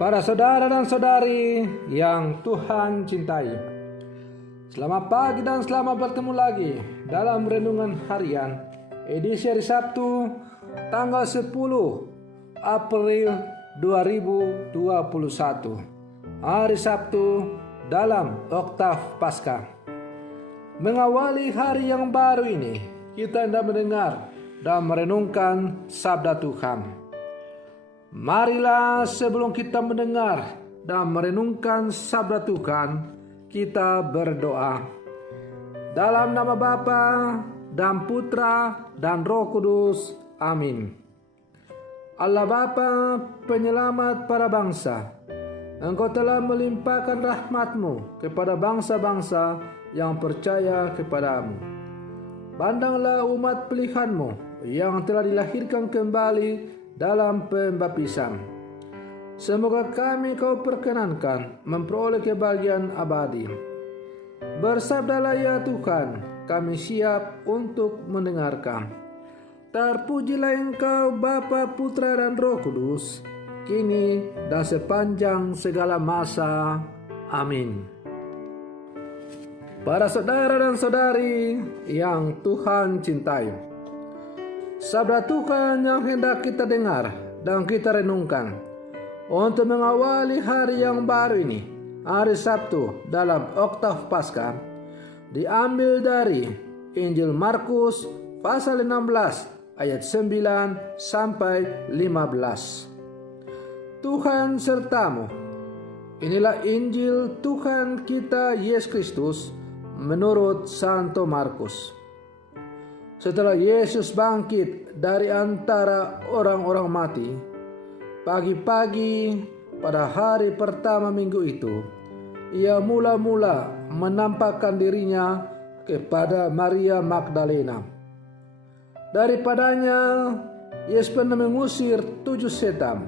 Para saudara dan saudari yang Tuhan cintai, selamat pagi dan selamat bertemu lagi dalam Renungan Harian edisi hari Sabtu tanggal 10 April 2021. Hari Sabtu dalam Oktav Paskah. Mengawali hari yang baru ini, kita hendak mendengar dan merenungkan sabda Tuhan. Marilah sebelum kita mendengar dan merenungkan sabda Tuhan, kita berdoa. Dalam nama Bapa dan Putra dan Roh Kudus. Amin. Allah Bapa, penyelamat para bangsa, Engkau telah melimpahkan rahmat-Mu kepada bangsa-bangsa yang percaya kepadamu. Pandanglah umat pilihan-Mu yang telah dilahirkan kembali dalam pembaptisan. Semoga kami Kau perkenankan memperoleh kebahagiaan abadi. Bersabdalah ya Tuhan, kami siap untuk mendengarkan. Terpujilah Engkau Bapa, Putra dan Roh Kudus, kini dan sepanjang segala masa. Amin. Para saudara dan saudari yang Tuhan cintai, sabda Tuhan yang hendak kita dengar dan kita renungkan untuk mengawali hari yang baru ini, hari Sabtu dalam Oktav Paskah, diambil dari Injil Markus pasal 16 ayat 9 sampai 15. Tuhan sertamu. Inilah Injil Tuhan kita Yesus Kristus menurut Santo Markus. Setelah Yesus bangkit dari antara orang-orang mati, pagi-pagi pada hari pertama minggu itu, ia mula-mula menampakkan dirinya kepada Maria Magdalena. Daripadanya, Yesus pernah mengusir 7 setan.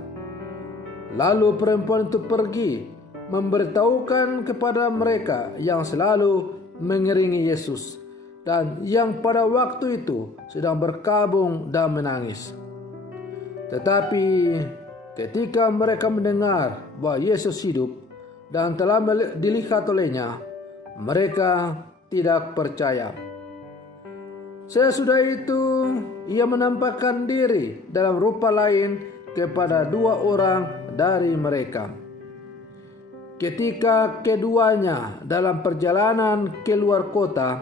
Lalu perempuan itu pergi memberitahukan kepada mereka yang selalu mengiringi Yesus dan yang pada waktu itu sedang berkabung dan menangis. Tetapi ketika mereka mendengar bahwa Yesus hidup dan telah dilihat olehnya, mereka tidak percaya. Sesudah itu ia menampakkan diri dalam rupa lain kepada 2 orang dari mereka. Ketika keduanya dalam perjalanan keluar kota,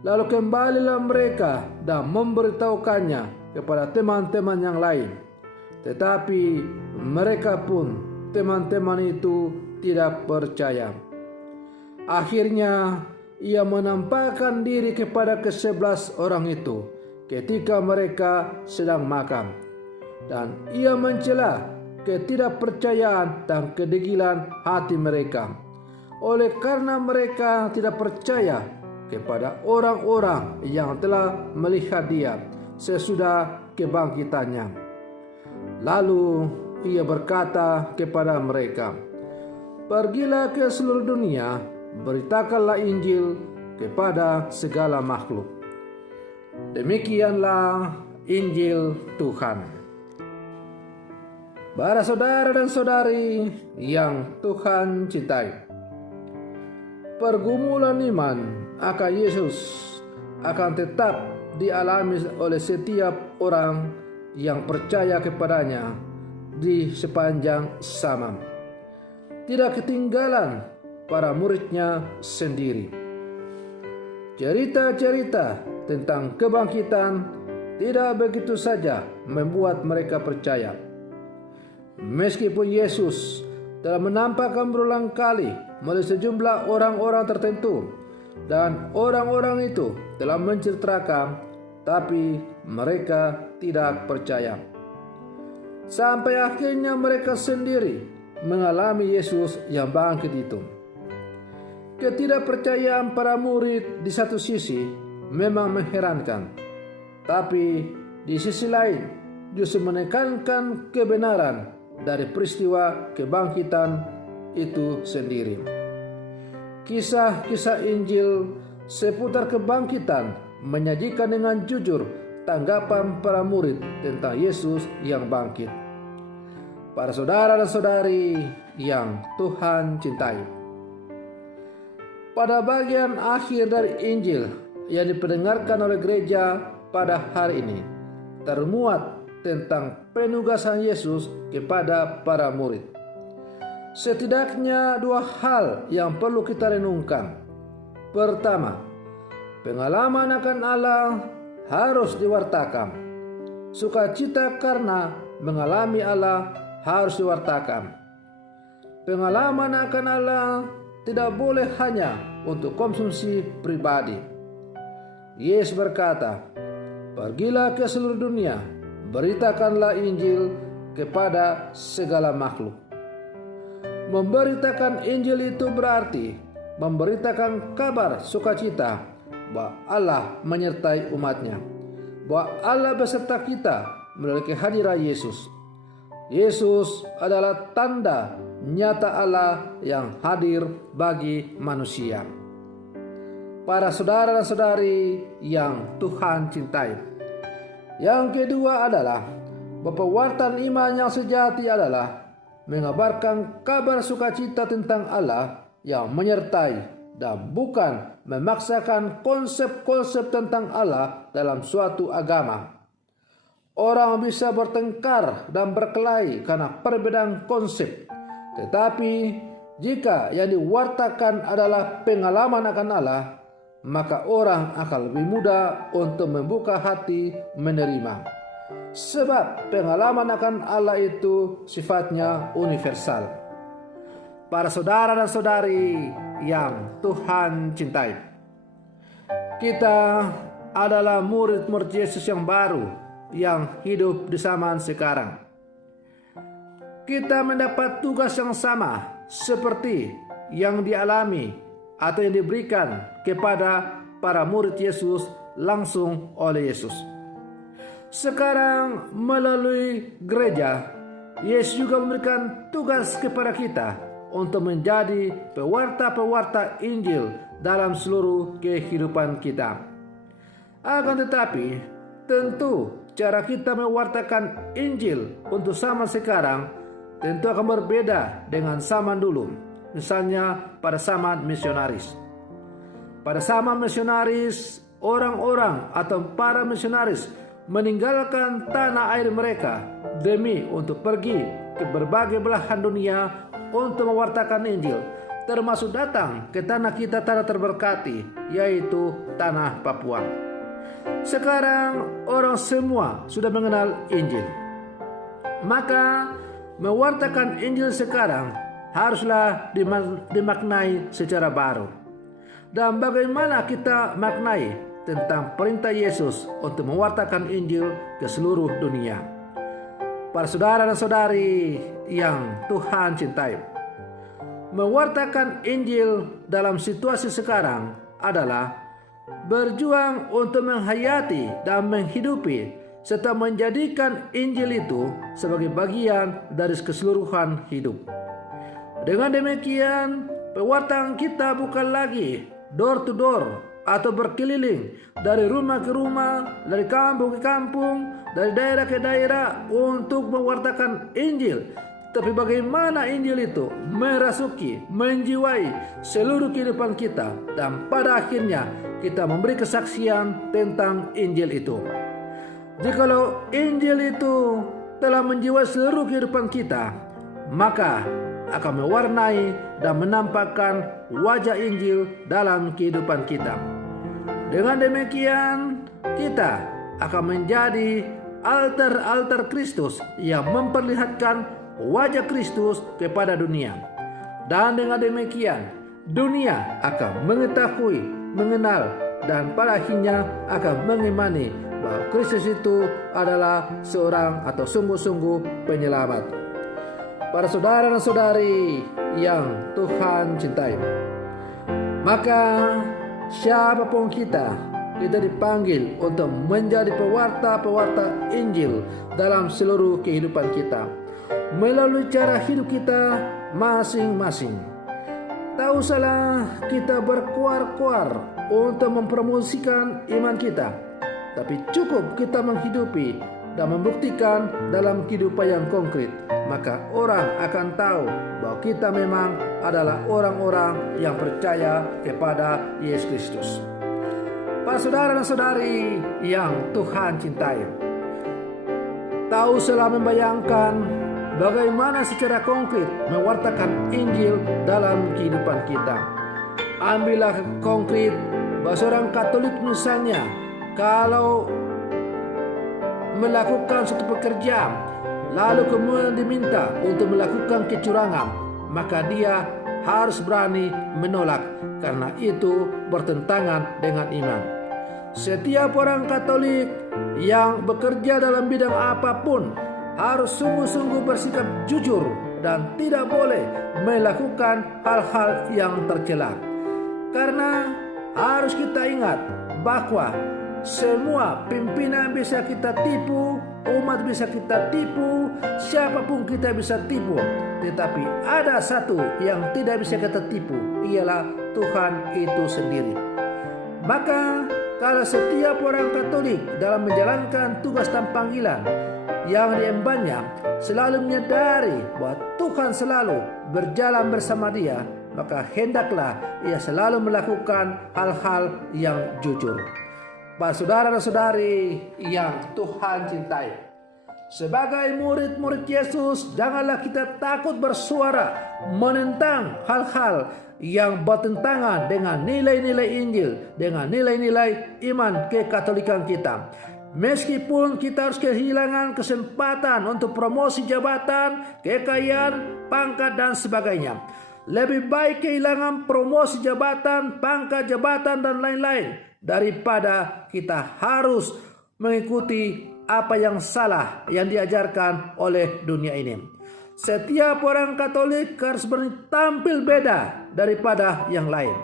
lalu kembalilah mereka dan memberitahukannya kepada teman-teman yang lain. Tetapi mereka pun, teman-teman itu, tidak percaya. Akhirnya ia menampakkan diri kepada ke-11 orang itu ketika mereka sedang makan. Dan ia mencela ketidakpercayaan dan kedegilan hati mereka. Oleh karena mereka tidak percaya kepada orang-orang yang telah melihat dia sesudah kebangkitannya. Lalu ia berkata kepada mereka, "Pergilah ke seluruh dunia, beritakanlah Injil kepada segala makhluk." Demikianlah Injil Tuhan. Para saudara dan saudari yang Tuhan cintai, pergumulan iman akan Yesus akan tetap dialami oleh setiap orang yang percaya kepadanya di sepanjang zaman. Tidak ketinggalan para muridnya sendiri. Cerita-cerita tentang kebangkitan tidak begitu saja membuat mereka percaya. Meskipun Yesus telah menampakkan berulang kali melalui sejumlah orang-orang tertentu, dan orang-orang itu telah menceritakan, tapi mereka tidak percaya. Sampai akhirnya mereka sendiri mengalami Yesus yang bangkit itu. Ketidakpercayaan para murid di satu sisi memang mengherankan, tapi di sisi lain justru menekankan kebenaran dari peristiwa kebangkitan itu sendiri. Kisah-kisah Injil seputar kebangkitan menyajikan dengan jujur tanggapan para murid tentang Yesus yang bangkit. para saudara dan saudari yang Tuhan cintai. Pada bagian akhir dari Injil yang dipendengarkan oleh gereja pada hari ini, termuat tentang penugasan Yesus kepada para murid. Setidaknya dua hal yang perlu kita renungkan. Pertama, pengalaman akan Allah harus diwartakan. Sukacita karena mengalami Allah harus diwartakan. Pengalaman akan Allah tidak boleh hanya untuk konsumsi pribadi. Yesus berkata, "Pergilah ke seluruh dunia, beritakanlah Injil kepada segala makhluk." Memberitakan Injil itu berarti memberitakan kabar sukacita bahwa Allah menyertai umatnya, bahwa Allah beserta kita melalui kehadiran Yesus. Yesus adalah tanda nyata Allah yang hadir bagi manusia. Para saudara dan saudari yang Tuhan cintai. Yang kedua adalah pewartaan iman yang sejati adalah mengabarkan kabar sukacita tentang Allah yang menyertai dan bukan memaksakan konsep-konsep tentang Allah dalam suatu agama. Orang bisa bertengkar dan berkelahi karena perbedaan konsep. Tetapi jika yang diwartakan adalah pengalaman akan Allah, maka orang akan lebih mudah untuk membuka hati menerima. Sebab pengalaman akan Allah itu sifatnya universal. Para saudara dan saudari yang Tuhan cintai, kita adalah murid-murid Yesus yang baru yang hidup di zaman sekarang. Kita mendapat tugas yang sama seperti yang dialami atau yang diberikan kepada para murid Yesus langsung oleh Yesus. Sekarang melalui gereja, Yesus juga memberikan tugas kepada kita untuk menjadi pewarta-pewarta Injil dalam seluruh kehidupan kita. Akan tetapi, tentu cara kita mewartakan Injil untuk zaman sekarang tentu akan berbeda dengan zaman dulu. Misalnya pada zaman misionaris. Pada zaman misionaris, orang-orang atau para misionaris meninggalkan tanah air mereka demi untuk pergi ke berbagai belahan dunia untuk mewartakan Injil, termasuk datang ke tanah kita, tanah terberkati, yaitu tanah Papua. Sekarang orang semua sudah mengenal Injil. Maka mewartakan Injil sekarang haruslah dimaknai secara baru. Dan bagaimana kita maknai tentang perintah Yesus untuk mewartakan Injil ke seluruh dunia. Para saudara dan saudari yang Tuhan cintai, mewartakan Injil dalam situasi sekarang adalah berjuang untuk menghayati dan menghidupi serta menjadikan Injil itu sebagai bagian dari keseluruhan hidup. Dengan demikian, pewartaan kita bukan lagi door to door atau berkeliling dari rumah ke rumah, dari kampung ke kampung, dari daerah ke daerah untuk mewartakan Injil. Tapi bagaimana Injil itu merasuki, menjiwai seluruh kehidupan kita, dan pada akhirnya kita memberi kesaksian tentang Injil itu. Jikalau Injil itu telah menjiwai seluruh kehidupan kita, maka akan mewarnai dan menampakkan wajah Injil dalam kehidupan kita. Dengan demikian, kita akan menjadi altar-altar Kristus yang memperlihatkan wajah Kristus kepada dunia. Dan dengan demikian, dunia akan mengetahui, mengenal, dan pada akhirnya akan mengimani bahwa Kristus itu adalah seorang atau sungguh-sungguh penyelamat. Para saudara dan saudari yang Tuhan cintai, maka siapapun kita dipanggil untuk menjadi pewarta-pewarta Injil dalam seluruh kehidupan kita, melalui cara hidup kita masing-masing. Tak usahlah kita berkuar-kuar untuk mempromosikan iman kita, tapi cukup kita menghidupi dan membuktikan dalam kehidupan yang konkret, maka orang akan tahu bahwa kita memang adalah orang-orang yang percaya kepada Yesus Kristus. Para saudara dan saudari yang Tuhan cintai, tahu setelah membayangkan bagaimana secara konkret mewartakan Injil dalam kehidupan kita. Ambillah konkret bahwa seorang Katolik misalnya, kalau melakukan suatu pekerjaan lalu kemudian diminta untuk melakukan kecurangan, maka dia harus berani menolak, karena itu bertentangan dengan iman. Setiap orang Katolik yang bekerja dalam bidang apapun harus sungguh-sungguh bersikap jujur dan tidak boleh melakukan hal-hal yang tercela. Karena harus kita ingat bahwa semua pimpinan bisa kita tipu, umat bisa kita tipu, siapapun kita bisa tipu. Tetapi ada satu yang tidak bisa kita tipu, ialah Tuhan itu sendiri. Maka kalau setiap orang Katolik dalam menjalankan tugas dan panggilan yang diembannya selalu menyadari bahwa Tuhan selalu berjalan bersama dia, maka hendaklah ia selalu melakukan hal-hal yang jujur. Para saudara dan saudari yang Tuhan cintai, sebagai murid-murid Yesus, janganlah kita takut bersuara menentang hal-hal yang bertentangan dengan nilai-nilai Injil, dengan nilai-nilai iman kekatolikan kita. Meskipun kita harus kehilangan kesempatan untuk promosi jabatan, kekayaan, pangkat dan sebagainya, lebih baik kehilangan promosi jabatan, pangkat jabatan dan lain-lain daripada kita harus mengikuti apa yang salah yang diajarkan oleh dunia ini. Setiap orang Katolik harus tampil beda daripada yang lain.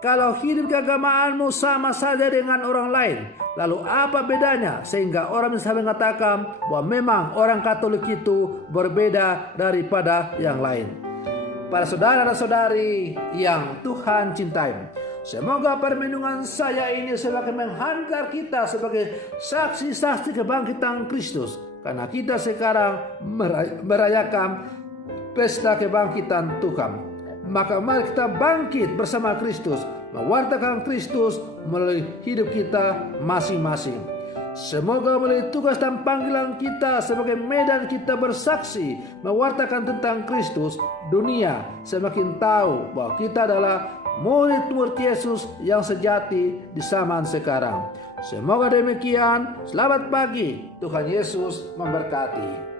Kalau hidup keagamaanmu sama saja dengan orang lain, lalu apa bedanya sehingga orang bisa mengatakan bahwa memang orang Katolik itu berbeda daripada yang lain? Para saudara dan saudari yang Tuhan cintai, semoga permenungan saya ini semakin menghantar kita sebagai saksi-saksi kebangkitan Kristus, karena kita sekarang merayakan pesta kebangkitan Tuhan. Maka mari kita bangkit bersama Kristus, mewartakan Kristus melalui hidup kita masing-masing. Semoga melalui tugas dan panggilan kita sebagai medan kita bersaksi mewartakan tentang Kristus, dunia semakin tahu bahwa kita adalah murid-murid Yesus yang sejati di zaman sekarang. Semoga demikian. Selamat pagi. Tuhan Yesus memberkati.